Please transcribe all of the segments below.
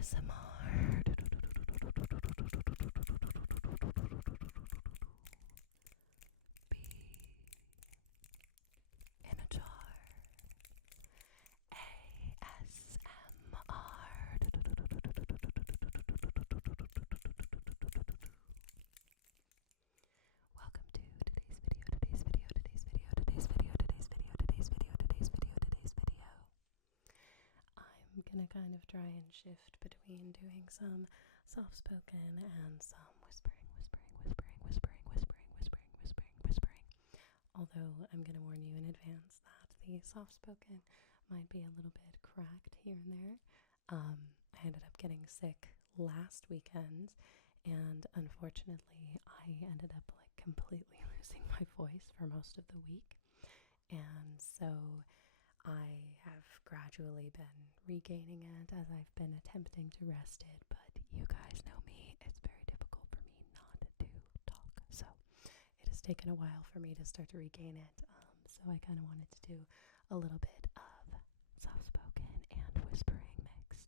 ASMR. Be in a jar. ASMR. Welcome to today's video. I'm gonna kind of try and shift between doing some soft-spoken and some whispering. Although I'm gonna warn you in advance that the soft-spoken might be a little bit cracked here and there. I ended up getting sick last weekend, and unfortunately I ended up like completely losing my voice for most of the week. And so I have gradually been regaining it as I've been attempting to rest it, but you guys know me, it's very difficult for me not to talk. So it has taken a while for me to start to regain it. So I kind of wanted to do a little bit of soft-spoken and whispering mixed.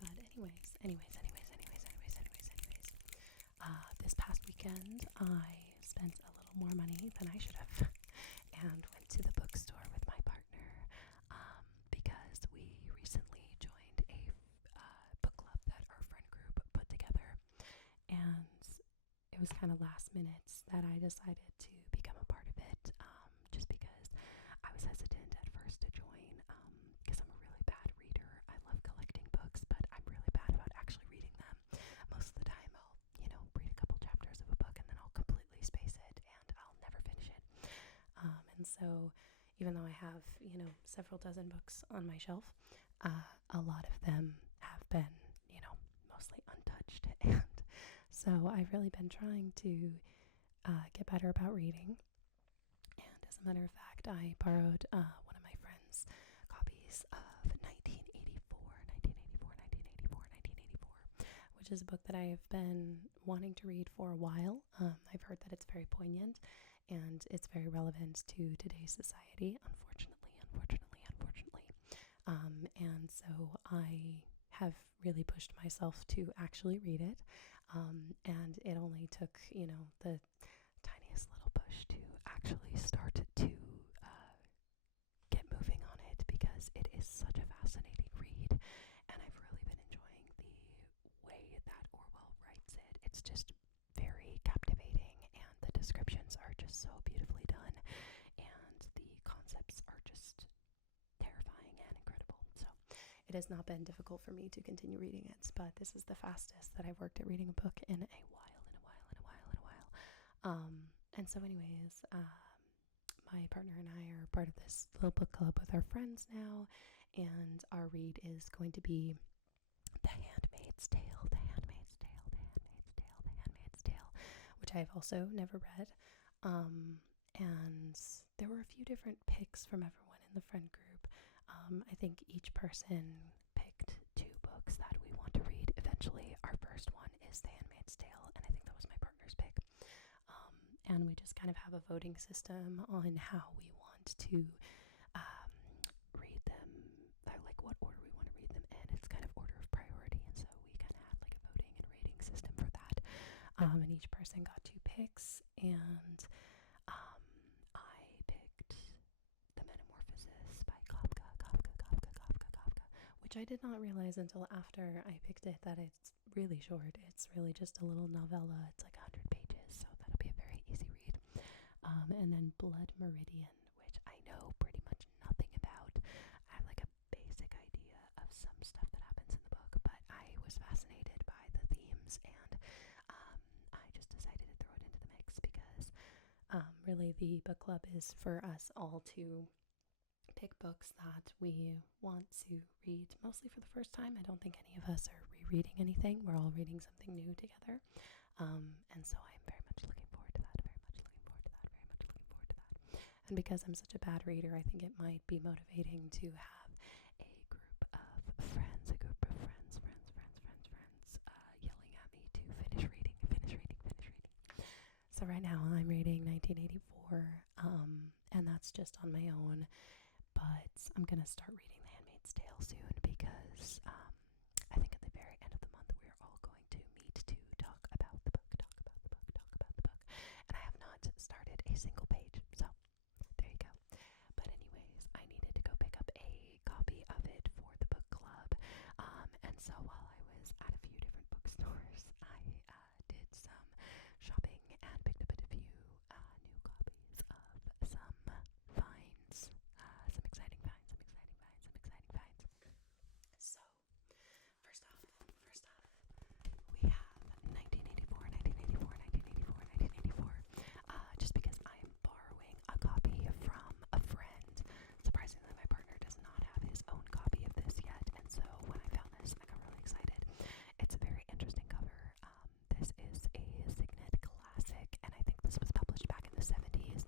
But anyways, this past weekend I spent a little more money than I should have and went to the bookstore with my partner because we recently joined a book club that our friend group put together, and it was kind of last minute that I decided to become a part of it, just because I was hesitant at first to join because I'm a really bad reader. I love collecting books, but I'm really bad about actually reading them. Most of the time I'll, read a couple chapters of a book and then I'll completely space it and I'll never finish it. And so even though I have, several dozen books on my shelf, a lot of them have been, mostly untouched. And so I've really been trying to get better about reading. And as a matter of fact, I borrowed one of my friend's copies of 1984, which is a book that I have been wanting to read for a while. I've heard that it's very poignant and it's very relevant to today's society, unfortunately. And so I have really pushed myself to actually read it. And it only took, the tiniest little push to actually start to get moving on it, because it is such a fascinating read and I've really been enjoying the way that Orwell writes it. It's just very captivating and the descriptions are just so beautifully done and the concepts are just terrifying and incredible. So it has not been difficult for me to continue reading it, but this is the fastest that I've worked at reading a book in a while. And so anyways, my partner and I are part of this little book club with our friends now, and our read is going to be The Handmaid's Tale, which I've also never read. And there were a few different picks from everyone in the friend group. I think each person picked 2 books that we want to read. Eventually, our first one is The Handmaid's Tale, and I think that was my partner's pick. And we just kind of have a voting system on how we want to read them, or like what order we want to read them in. It's kind of order of priority, and so we kind of had like a voting and rating system for that. And each person got 2 picks, and I picked The Metamorphosis by Kafka, which I did not realize until after I picked it that it's really short. It's really just a little novella. It's like 100 pages, so that'll be a very easy read. And then Blood Meridian, which I know pretty much nothing about. I have like a basic idea of some stuff that happens in the book, but I was fascinated by the themes, and I just decided to throw it into the mix because really the book club is for us all to pick books that we want to read mostly for the first time. I don't think any of us are rereading anything. We're all reading something new together. And so I'm very much looking forward to that. And because I'm such a bad reader, I think it might be motivating to have a group of friends, yelling at me to finish reading. So right now I'm reading 1984, and that's just on my own. but I'm gonna start reading The Handmaid's Tale soon because I think at the very end of the month we're all going to meet to talk about the book, and I have not started a single page, so there you go. But anyways, I needed to go pick up a copy of it for the book club, and so while I was at a few different bookstores, I did some shopping and picked up a few new copies of some finds, some exciting finds. So, first off, we have 1984. Just because I am borrowing a copy from a friend. Surprisingly, my partner does not have his own copy of this yet, and so when I found this, I got really excited. It's a very interesting cover. This is a Signet classic, and I think this was published back in the 70s,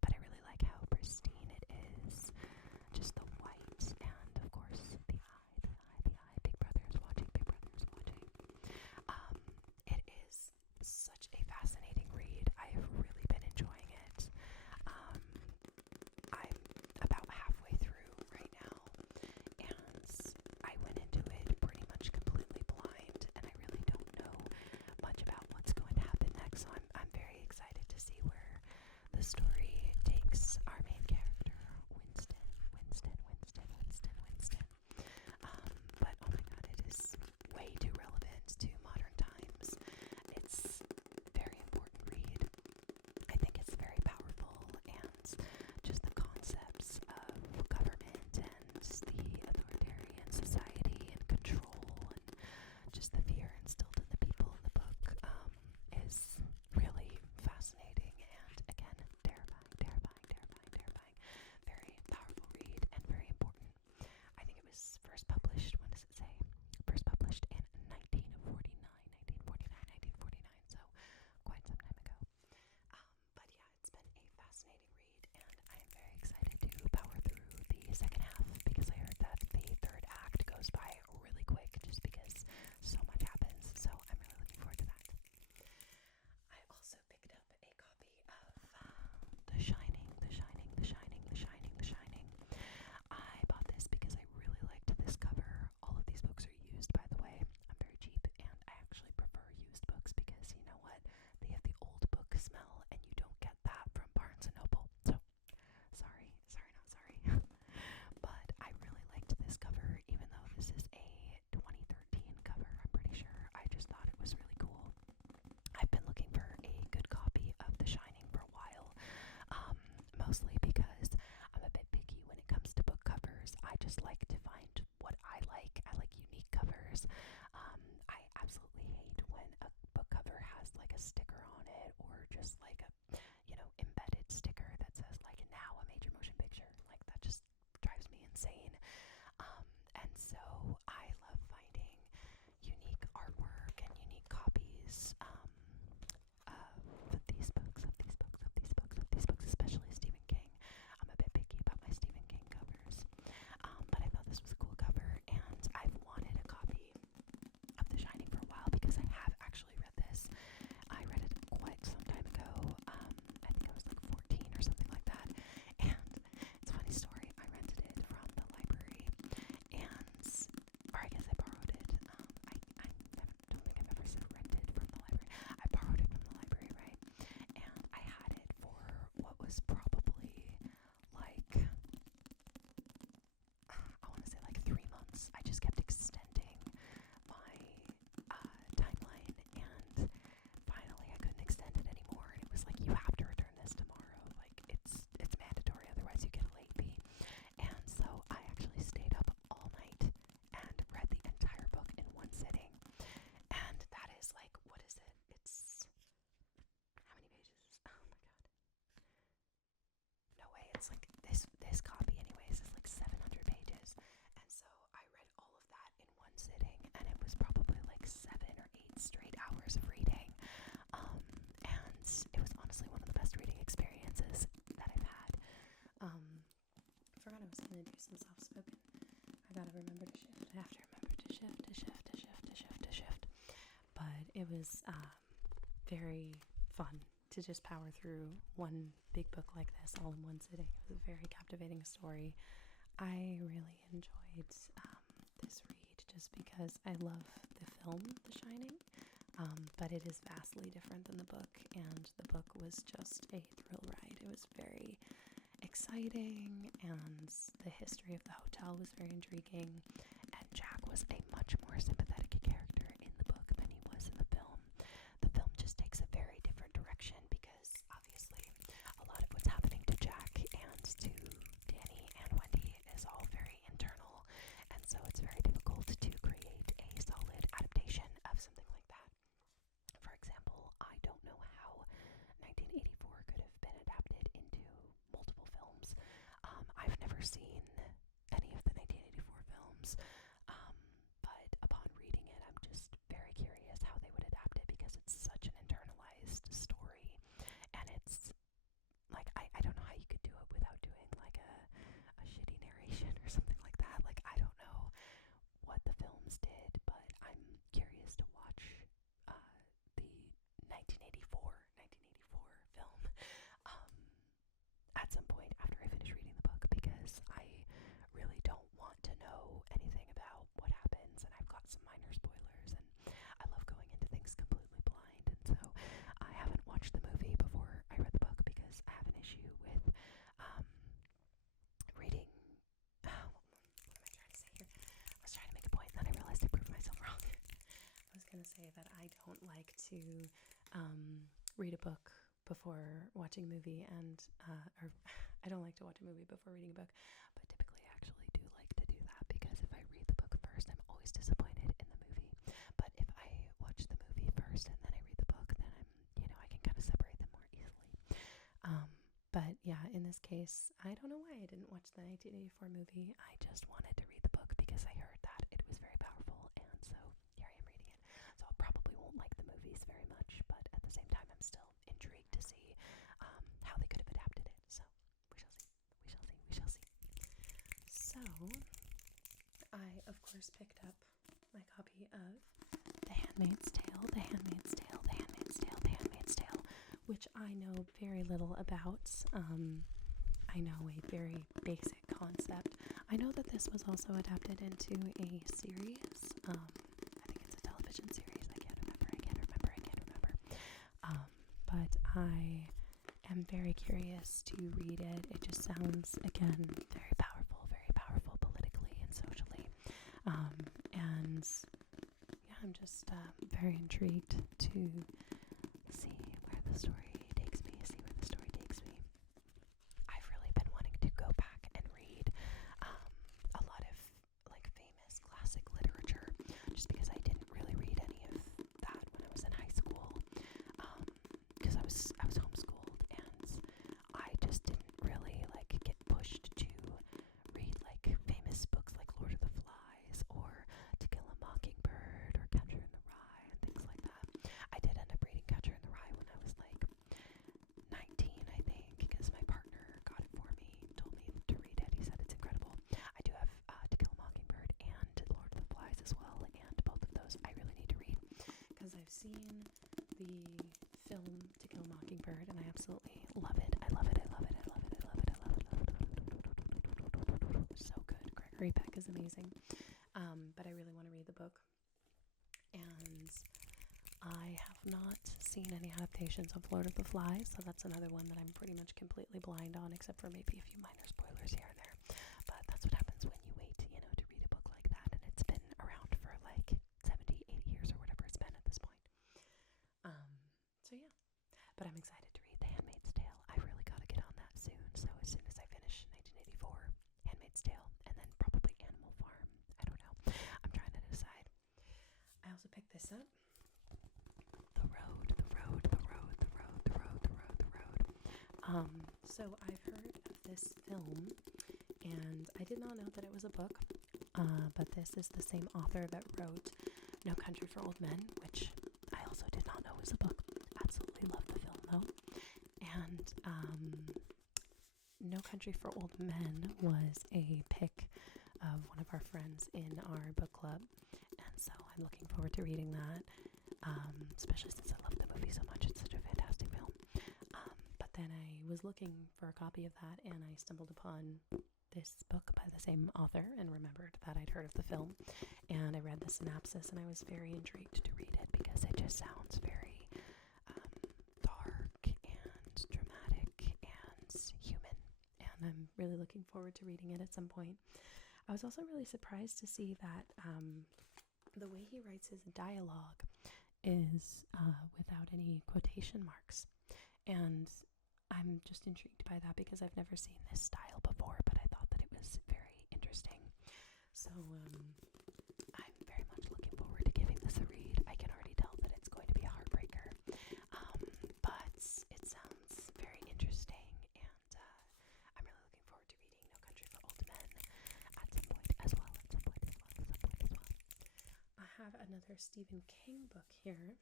but I really like how pristine it is. Just the white, and of course, the eye. Big Brother is watching. It is such a fascinating read. I have really been enjoying it. I'm about halfway through right now, and I went into it pretty much completely blind, and I really don't know much about what's going to happen next, so I'm very excited to see where the story takes our main character, Winston. But oh my god, it is way too relevant to modern times. It's a very important read. I think it's very powerful, and just the concepts of government and the authoritarian society and control and just the fear instilled in the people in the book is really fascinating and, again, terrifying. Very powerful read and very important. I think it was first published, when does it say? First published in 1949, so quite some time ago. But yeah, it's been a fascinating read, and I am very excited to power through the second half because I heard that the third act goes by really quick just because so much happens, so I'm really looking forward to that. I also picked up a copy of The Shining. I bought this because I really liked this cover. All of these books are used, by the way. I'm very cheap, and I actually prefer used books because, you know what, they have the old book smell, and you don't get that from Barnes & Noble. So, sorry. But I really liked this cover, even though this is a 2013 cover, I'm pretty sure. I just thought it was really cool. I've been looking for a good copy of The Shining for a while, mostly because I'm a bit picky when it comes to book covers. I just like to find what I like. I like unique covers. I absolutely hate when a book cover has like a sticker on it, or just like a, embedded sticker that says like now a major motion picture. Like, that just drives me insane. And so I love finding unique artwork and unique copies of these books, especially Stephen King. I'm a bit picky about my Stephen King covers, but I thought this was a cool cover, and I've wanted a copy of The Shining for a while because I have actually read this. I read it quite some time ago. I think I was like 14 or something like that, and it's a funny story. I rented it from the library, or I guess I borrowed it. I don't think I've ever said rented from the library. I borrowed it from the library, right? And I had it for what was probably like, I want to say like 3 months. I just kept extending my timeline, and finally I couldn't extend it anymore. And it was like, you have to return this tomorrow. Like, it's mandatory, otherwise you get a late fee. And so I actually stayed up all night and read the entire book in one sitting. And that is like, what is it? It's, how many pages? Oh my god. No way, it's like this copy anyways is like 700 pages. And so I read all of that in one sitting, and it was probably like 7 or 8 straight hours of reading. And it was honestly one of the best reading experiences that I've had. I forgot I was gonna do some soft spoken. I gotta remember to shift. I have to remember to shift. But it was very fun to just power through one big book like this all in one sitting. It was a very captivating story. I really enjoyed this read just because I love the film, The Shining, but it is vastly different than the book, and the book was just a thrill ride. It was very exciting, and the history of the hotel was very intriguing, and Jack was a much more sympathetic character in the book than he was in the film. The film just takes a very different direction because obviously a lot of what's happening to Jack and to Danny and Wendy is all very internal, and so it's very difficult to create a solid adaptation of something like that. For example, I don't know how 1984 could have been adapted into multiple films. I've never seen any of the 1984 films, but upon reading it, I'm just very curious how they would adapt it because it's such an internalized story, and it's like, I don't know how you could do it without doing like a shitty narration or something like that. Like, I don't know what the films did, but I'm curious to watch the 1984 film at some point after I finish reading the book, because I really don't want to know anything about what happens, and I've got some minor spoilers, and I love going into things completely blind, and so I haven't watched the movie before I read the book because I have an issue with reading. What am I trying to say here? I was trying to make a point, and then I realized I proved myself wrong. I was going to say that I don't like to read a book before watching a movie, and or I don't like to watch a movie before reading a book, but typically I actually do like to do that, because if I read the book first, I'm always disappointed in the movie. But if I watch the movie first and then I read the book, then I can kind of separate them more easily. But yeah, in this case, I don't know why I didn't watch the 1984 movie. I just wanted to read the book because I heard that it was very powerful, and so here I am reading it. So I probably won't like the movies very much, but at the same time, I'm still intrigued to see how they could have adapted it. So we shall see. We shall see. We shall see. So I, of course, picked up my copy of The Handmaid's Tale, The Handmaid's Tale, The Handmaid's Tale, The Handmaid's Tale, which I know very little about. I know a very basic concept. I know that this was also adapted into a series. I think it's a television series. I can't remember. But I am very curious to read it. It just sounds, again, very powerful politically and socially. And yeah, I'm just very intrigued to see where the story takes me, I've really been wanting to go back and read a lot of like famous classic literature, just because I didn't really read any of that when I was in high school, because I was homeschooled, and I just didn't really like get pushed to read like famous books like Lord of the Flies or To Kill a Mockingbird or Catcher in the Rye and things like that. I did end up reading Catcher in the Rye when I was like 19, I think, because my partner got it for me, told me to read it. He said it's incredible. I do have To Kill a Mockingbird and Lord of the Flies as well, and both of those I really need to read, because I've seen the film To Kill a Mockingbird and I absolutely love it. I love it. So good. Gregory Peck is amazing. But I really want to read the book, and I have not seen any adaptations of Lord of the Flies, so that's another one that I'm pretty much completely blind on, except for maybe a few minor spoilers here and there. But that's what happens when you wait, to read a book like that, and it's been around for like 70, 80 years or whatever it's been at this point. So yeah, but I'm excited to read The Handmaid's Tale. I really got to get on that soon, so as soon as I finish 1984, Handmaid's Tale, and then probably Animal Farm. I don't know. I'm trying to decide. I also picked this up. The Road. So I've heard of this film, and I did not know that it was a book, but this is the same author that wrote No Country for Old Men, which I also did not know was a book. Absolutely love the film, though. And No Country for Old Men was a pick of one of our friends in our book club, and so I'm looking forward to reading that, especially since I love the movie so much. It's such a fantastic film. was looking for a copy of that, and I stumbled upon this book by the same author and remembered that I'd heard of the film, and I read the synopsis, and I was very intrigued to read it because it just sounds very dark and dramatic and human, and I'm really looking forward to reading it at some point. I was also really surprised to see that the way he writes his dialogue is without any quotation marks, and I'm just intrigued by that because I've never seen this style before, but I thought that it was very interesting. So I'm very much looking forward to giving this a read. I can already tell that it's going to be a heartbreaker, but it sounds very interesting, and I'm really looking forward to reading No Country for Old Men at some point as well. I have another Stephen King book here.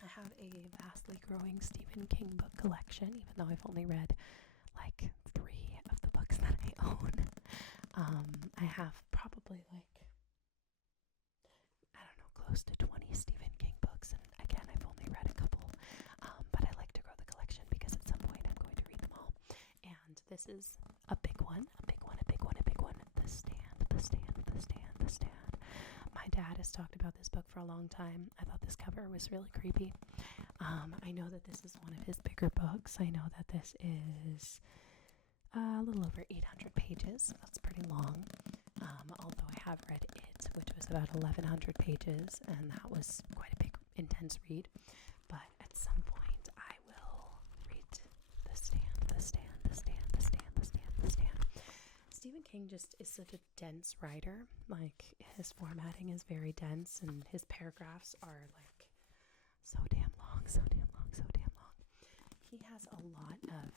I have a vastly growing Stephen King book collection, even though I've only read like 3 of the books that I own. I have probably close to 20 Stephen King books, and again, I've only read a couple, but I like to grow the collection because at some point I'm going to read them all. And this is a big one. The Stand. My dad has talked about this book for a long time. I thought this cover was really creepy. I know that this is one of his bigger books. I know that this is a little over 800 pages. That's pretty long. Although I have read it, which was about 1,100 pages, and that was quite a big, intense read. But at some point, I will read The Stand. Stephen King just is such a dense writer. Like, his formatting is very dense, and his paragraphs are like so damn long. He has a lot of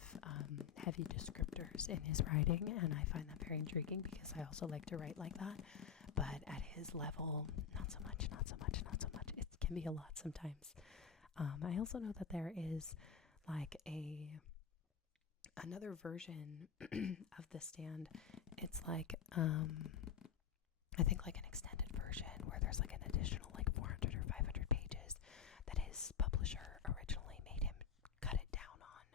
heavy descriptors in his writing, and I find that very intriguing because I also like to write like that. But at his level, not so much. It can be a lot sometimes. I also know that there is like another version of The Stand. It's like I think like an extended version where there's like an additional like 400 or 500 pages that his publisher originally made him cut it down on,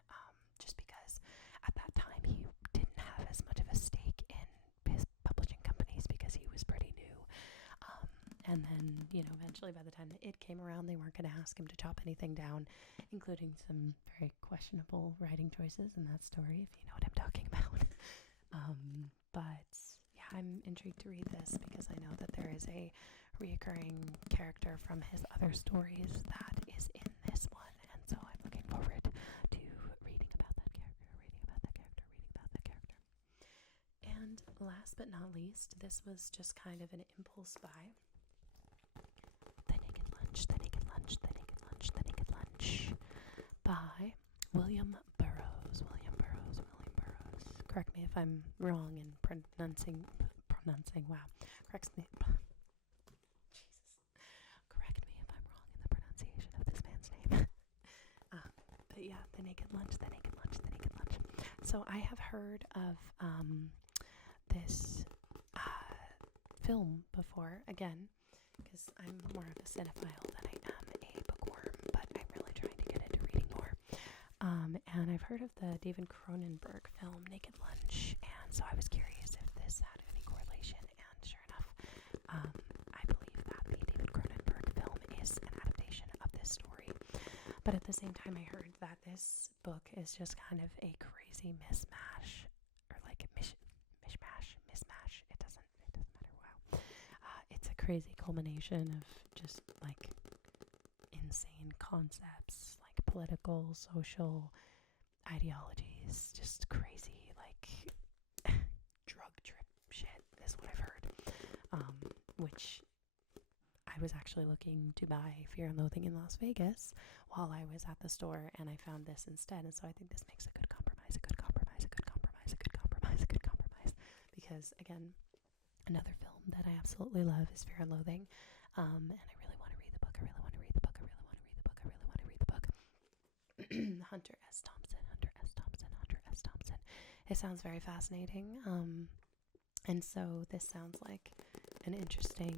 just because at that time he didn't have as much of a stake in his publishing companies because he was pretty new. And then, eventually by the time that it came around, they weren't going to ask him to chop anything down, including some very questionable writing choices in that story, if you know what I'm talking about. But yeah, I'm intrigued to read this because I know that there is a reoccurring character from his other stories that is in this one, and so I'm looking forward to reading about that character. And last but not least, this was just kind of an impulse buy. The Naked Lunch by William Burroughs. Correct me if I'm wrong in pronouncing. Wow. Correct me if I'm wrong in the pronunciation of this man's name. But yeah, The Naked Lunch. So I have heard of this film before, again, because I'm more of a cinephile than I am a bookworm, but I'm really trying to get into reading more. And I've heard of the David Cronenberg film Naked Lunch, and so I was curious if this had any correlation, and sure enough, I believe that the David Cronenberg film is an adaptation of this story. But at the same time, I heard that this book is just kind of a crazy mismatch, or like a mishmash. It doesn't matter. Wow. It's a crazy culmination of just like insane concepts, like political, social ideologies, just crazy, like drug trip shit is what I've heard. Which I was actually looking to buy Fear and Loathing in Las Vegas while I was at the store, and I found this instead, and so I think this makes a good compromise. Because again, another film that I absolutely love is Fear and Loathing, and I really want to read the book. Hunter S. Thompson. It sounds very fascinating, and so this sounds like an interesting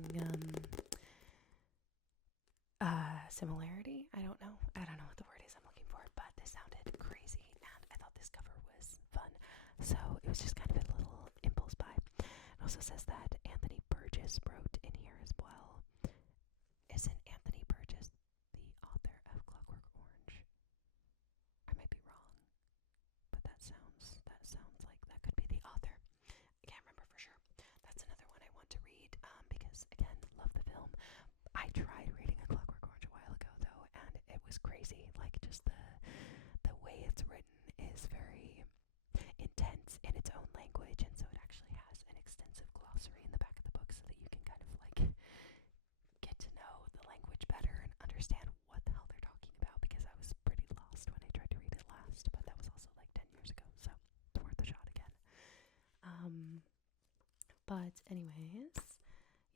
similarity. I don't know what the word is I'm looking for, but this sounded crazy, and I thought this also says that Anthony Burgess wrote in here as well. Isn't Anthony Burgess the author of Clockwork Orange? I might be wrong, but that sounds like that could be the author. I can't remember for sure. That's another one I want to read, because again, love the film. I tried reading A Clockwork Orange a while ago though, and it was crazy. Like, just the way it's written is very intense in its own language, and so it actually has an extensive glossary in the back of the book so that you can kind of like get to know the language better and understand what the hell they're talking about, because I was pretty lost when I tried to read it last, but that was also like 10 years ago, so it's worth a shot again. But anyways,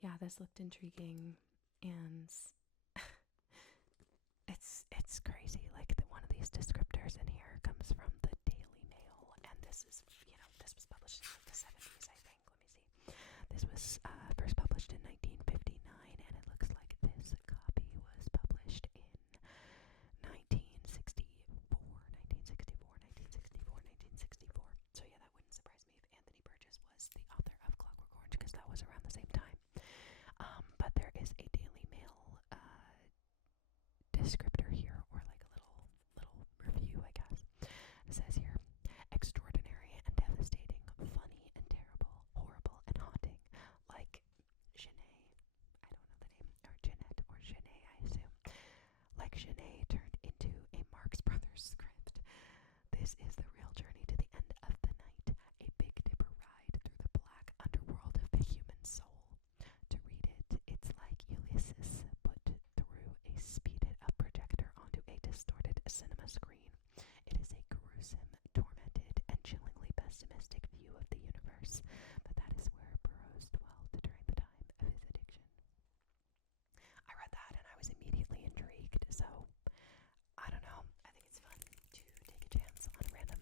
yeah, this looked intriguing, and it's crazy. Like, one of these descriptors in here comes from the Daily Mail, and this is, this was published in like the 70s, I think. Let me see. This was first published in 1959, and it looks like this copy was published in 1964. So yeah, that wouldn't surprise me if Anthony Burgess was the author of Clockwork Orange, because that was around the same time. But there is a Daily Mail descriptor here, or like a little review, I guess. It says here, extraordinary and devastating, funny and terrible, horrible and haunting, like Genet, I don't know the name, or Jeanette, or Genet, I assume, like Genet turned into a Marx Brothers script. This is the real journey to the end of the night, a Big Dipper ride through the black underworld of the human soul. To read it, it's like Ulysses put through a speeded-up projector onto a distorted cinema screen. It is a gruesome, tormented, and chillingly pessimistic view of the universe, but that is where Burroughs dwelled during the time of his addiction. I read that and I was immediately intrigued, so I don't know. I think it's fun to take a chance on a random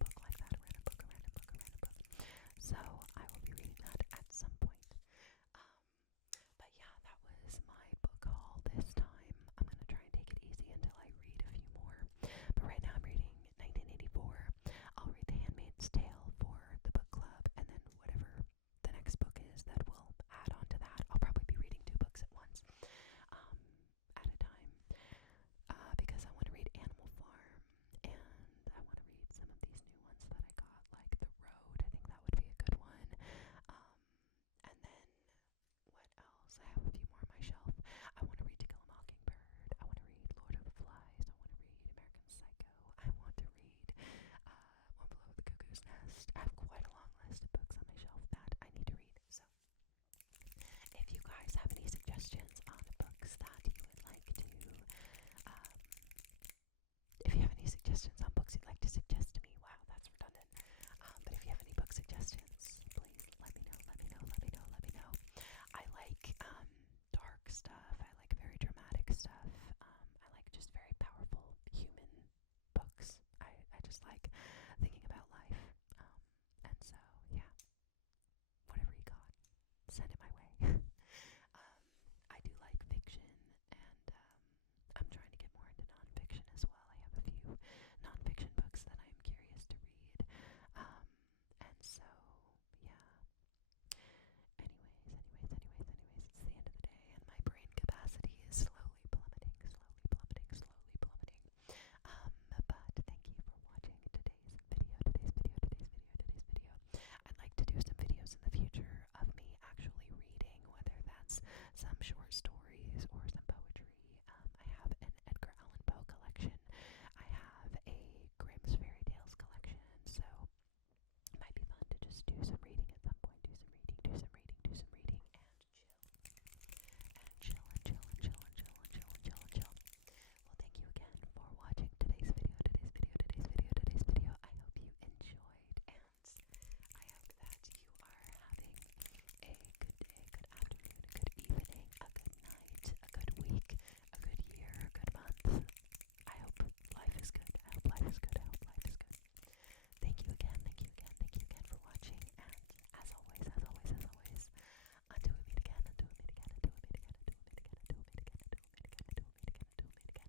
book like that. A random book. So I will be reading that at some point. But yeah, that was my book haul this time. I'm gonna try and take it easy until I read a few more. But right now I'm reading 1984. I'll read The Handmaid's Tale for the book club, and then whatever the next book is that will add on to that. I'll probably be reading 2 books at once, at a time, because I want to read Animal Farm, and I want to read some of these new ones that I got, like The Road. I think that would be a good one. And then what else? I have a few more on my shelf. I want to read To Kill a Mockingbird. I want to read Lord of the Flies. I want to read American Psycho. I want to read One Flew Over the Cuckoo's Nest. I have quite a long list of books on my shelf that I need to read. So if you guys have any suggestions on books that you would like to, if you have any suggestions on